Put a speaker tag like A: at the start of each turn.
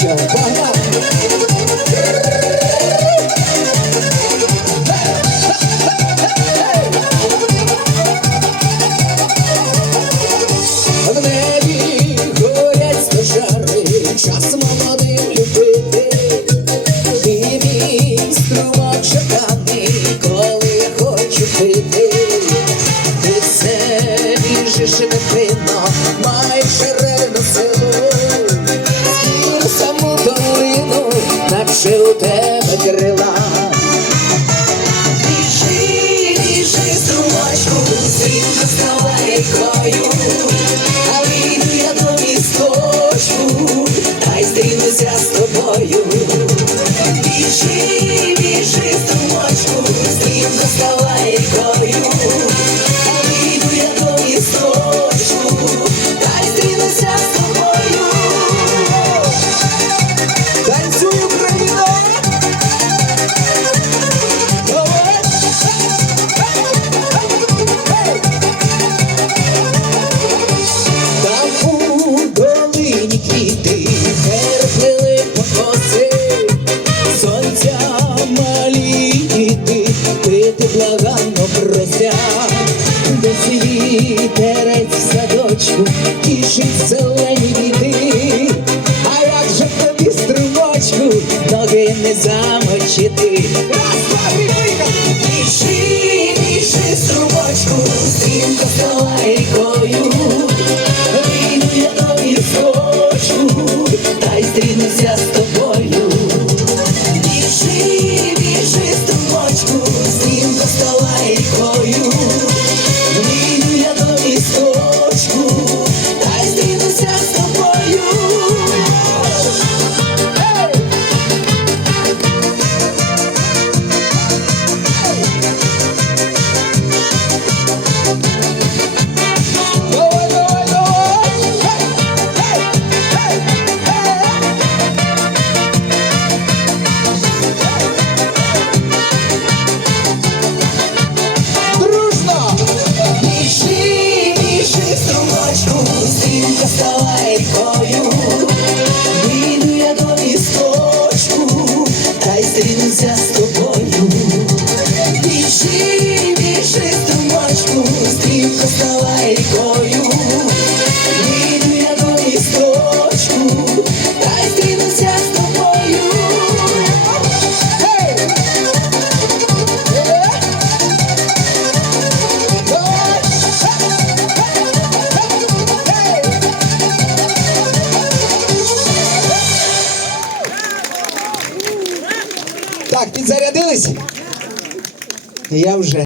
A: В небі горять стожари, час молодим любити. Ти мій струмок шуканий, коли хочу пити. Ти все ріжеш невинно, маєш тебе крила. Біжи, біжи, струмочку, стрімко скалайкою. А вийду я до місточку, та й стрінуся з тобою. Біжи, пити благально прося, де вітерець в садочку, тішить зелені віти, а як же тобі струмочку, ноги не замочити. Раз, стрінуся з тобою. Біжи, біжи, Так, підзарядились? Я вже.